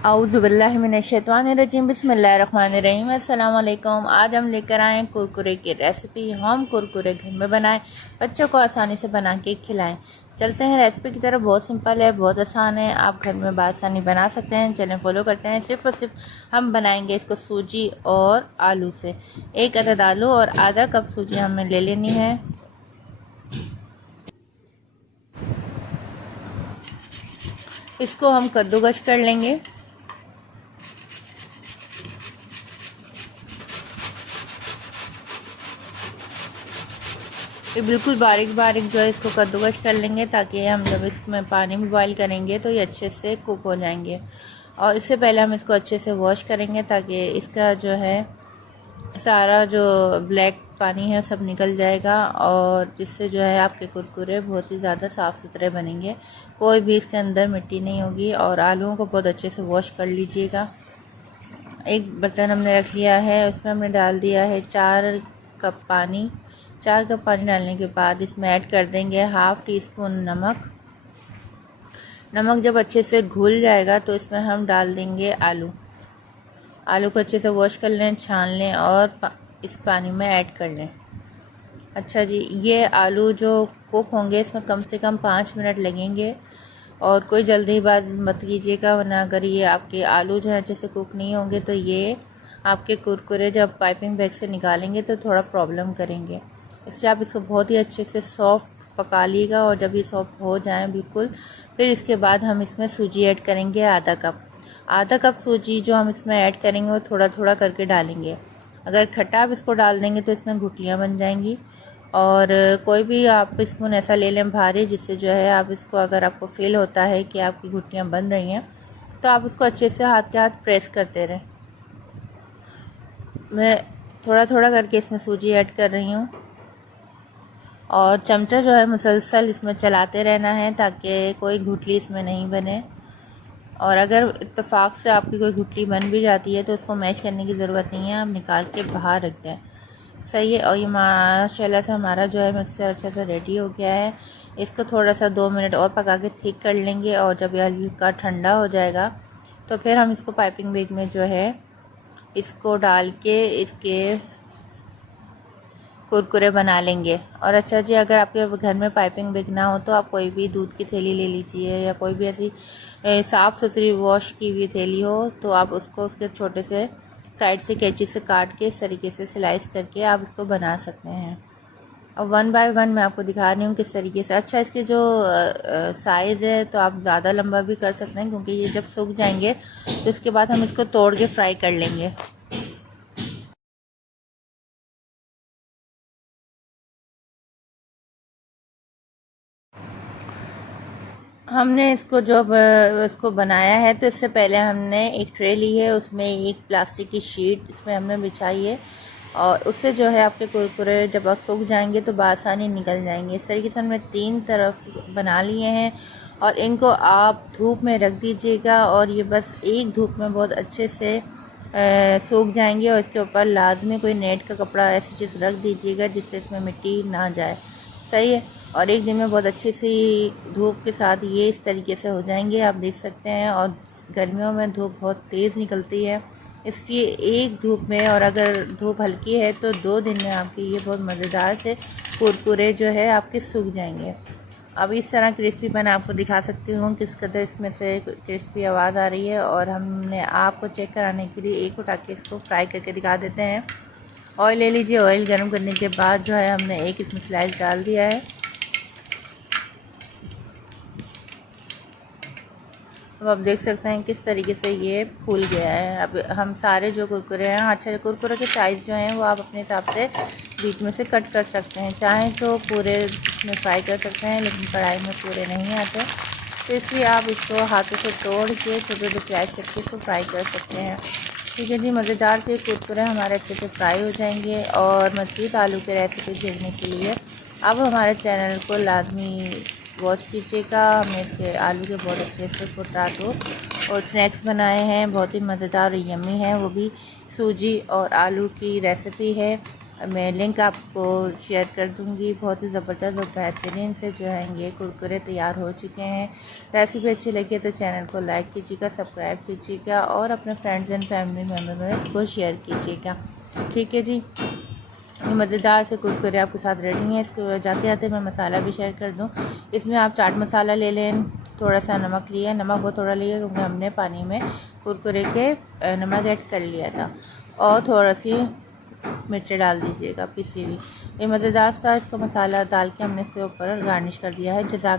औज़ुबिल्लाहिमिनश्शैतानिर्रजीम बिस्मिल्लाहिर्रहमानिर्रहीम। अस्सलाम वालेकुम। आज हम लेकर आए हैं कुरकुरे की रेसिपी। हम कुरकुरे घर में बनाएं, बच्चों को आसानी से बना के खिलाएं। चलते हैं रेसिपी की तरफ। बहुत सिंपल है, बहुत आसान है, आप घर में बासानी बना सकते हैं। चलें फॉलो करते हैं। सिर्फ़ और सिर्फ हम बनाएंगे इसको सूजी और आलू से। 1 अदद आलू और आधा कप सूजी हमें ले लेनी है। इसको हम कद्दूकश कर लेंगे। ये बिल्कुल बारीक बारीक जो है इसको कद्दूकश कर लेंगे, ताकि हम जब इसमें पानी में बॉईल करेंगे तो ये अच्छे से कुक हो जाएंगे। और इससे पहले हम इसको अच्छे से वॉश करेंगे, ताकि इसका जो है सारा जो ब्लैक पानी है सब निकल जाएगा, और जिससे जो है आपके कुरकुरे बहुत ही ज़्यादा साफ़ सुथरे बनेंगे। कोई भी इसके अंदर मिट्टी नहीं होगी। और आलूओं को बहुत अच्छे से वॉश कर लीजिएगा। एक बर्तन हमने रख लिया है, उसमें हमने डाल दिया है 4 कप पानी। 4 कप पानी डालने के बाद इसमें ऐड कर देंगे हाफ़ टी स्पून नमक। नमक जब अच्छे से घुल जाएगा तो इसमें हम डाल देंगे आलू। आलू को अच्छे से वॉश कर लें, छान लें और इस पानी में ऐड कर लें। अच्छा जी, ये आलू जो कुक होंगे इसमें कम से कम 5 मिनट लगेंगे। और कोई जल्दीबाजी मत कीजिएगा, वरना अगर ये आपके आलू जो है अच्छे से कुक नहीं होंगे तो ये आपके कुरकुरे जब पाइपिंग बैग से निकालेंगे तो थोड़ा प्रॉब्लम करेंगे। इसलिए आप इसको बहुत ही अच्छे से सॉफ्ट पका लीजिएगा। और जब ये सॉफ्ट हो जाए बिल्कुल, फिर इसके बाद हम इसमें सूजी ऐड करेंगे आधा कप सूजी जो हम इसमें ऐड करेंगे वो थोड़ा थोड़ा करके डालेंगे। अगर खट्टा आप इसको डाल देंगे तो इसमें गुठलियाँ बन जाएंगी। और कोई भी आप स्पून ऐसा ले लें भारी, जिससे जो है आप इसको, अगर आपको फील होता है कि आपकी गुठलियाँ बन रही हैं तो आप उसको अच्छे से हाथ के हाथ प्रेस करते रहें। मैं थोड़ा थोड़ा करके इसमें सूजी ऐड कर रही हूँ, और चमचा जो है मुसलसल इसमें चलाते रहना है, ताकि कोई गुठली इसमें नहीं बने। और अगर इत्तेफाक से आपकी कोई गुठली बन भी जाती है तो उसको मैश करने की ज़रूरत नहीं है, आप निकाल के बाहर रख दें। सही है। और ये माशाल्लाह से हमारा जो है मिक्सर अच्छा सा रेडी हो गया है। इसको थोड़ा सा 2 मिनट और पका के थिक कर लेंगे। और जब ये हल्का ठंडा हो जाएगा तो फिर हम इसको पाइपिंग बैग में जो है इसको डाल के इसके कुरकुरे बना लेंगे। और अच्छा जी, अगर आपके घर में पाइपिंग बैग ना हो तो आप कोई भी दूध की थैली ले लीजिए, या कोई भी ऐसी साफ़ सुथरी वॉश की हुई थैली हो तो आप उसको उसके छोटे से साइड से कैंची से काट के इस तरीके से स्लाइस करके आप इसको बना सकते हैं। और 1 बाय 1 मैं आपको दिखा रही हूँ किस तरीके से। अच्छा, इसके जो साइज़ है तो आप ज़्यादा लंबा भी कर सकते हैं, क्योंकि ये जब सूख जाएंगे तो इसके बाद हम इसको तोड़ के फ्राई कर लेंगे। हमने इसको जब इसको बनाया है तो इससे पहले हमने एक ट्रे ली है, उसमें एक प्लास्टिक की शीट इसमें हमने बिछाई है। और उससे जो है आपके कुरकुरे जब आप सूख जाएंगे तो बआसानी निकल जाएंगे। इस तरीके से हमने 3 तरफ बना लिए हैं, और इनको आप धूप में रख दीजिएगा। और ये बस एक धूप में बहुत अच्छे से सूख जाएंगे। और इसके ऊपर लाजमी कोई नेट का कपड़ा ऐसी चीज़ रख दीजिएगा जिससे इसमें मिट्टी ना जाए। सही है। और एक दिन में बहुत अच्छी सी धूप के साथ ये इस तरीके से हो जाएंगे, आप देख सकते हैं। और गर्मियों में धूप बहुत तेज़ निकलती है, इसलिए एक धूप में, और अगर धूप हल्की है तो 2 दिन में आपके ये बहुत मज़ेदार से कुरकुरे जो है आपके सूख जाएंगे। अब इस तरह क्रिस्पी मैं आपको दिखा सकती हूँ किस कदर इसमें से क्रिस्पी आवाज़ आ रही है। और हमने आपको चेक कराने के लिए एक उठा के इसको फ्राई करके दिखा देते हैं। ऑयल ले लीजिए। ऑयल गर्म करने के बाद जो है हमने एक इसमें स्लाइस डाल दिया है। अब आप देख सकते हैं किस तरीके से ये फूल गया है। अब हम सारे जो कुरकुरे हैं, अच्छा कुरकुरे के साइज़ जो हैं वो आप अपने हिसाब से बीच में से कट कर सकते हैं। चाहें तो पूरे में फ्राई कर सकते हैं, लेकिन कढ़ाई में पूरे नहीं आते, तो इसलिए आप इसको हाथों से तोड़ के छोटे छोटे स्लाइस करके इसको फ्राई कर सकते हैं। ठीक है जी, मज़ेदार से कुरकुरे हमारे अच्छे से फ्राई हो जाएंगे। और मज़ीद आलू की रेसिपी देखने के लिए आप हमारे चैनल को लाजमी वॉच कीजिएगा। हमने इसके आलू के बहुत अच्छे से पोटैटो और स्नैक्स बनाए हैं, बहुत ही मज़ेदार और यम्मी हैं। वो भी सूजी और आलू की रेसिपी है। मैं लिंक आपको शेयर कर दूंगी। बहुत ही ज़बरदस्त और बेहतरीन से जो है ये कुरकुरे तैयार हो चुके हैं। रेसिपी अच्छी लगी तो चैनल को लाइक कीजिएगा, सब्सक्राइब कीजिएगा और अपने फ्रेंड्स एंड फैमिली मेम्बर में इसको शेयर कीजिएगा। ठीक है जी, मज़ेदार से कुरकुरे आपके साथ रेडी हैं। इसको जाते जाते मैं मसाला भी शेयर कर दूं। इसमें आप चाट मसाला ले लें, थोड़ा सा नमक लिया, नमक बहुत थोड़ा लिया क्योंकि हमने पानी में कुरकुरे के नमक ऐड कर लिया था, और थोड़ा सी मिर्च डाल दीजिएगा पिसी हुई। ये मज़ेदार सा इसका मसाला डाल के हमने इसके ऊपर गार्निश कर दिया है। जज़ाक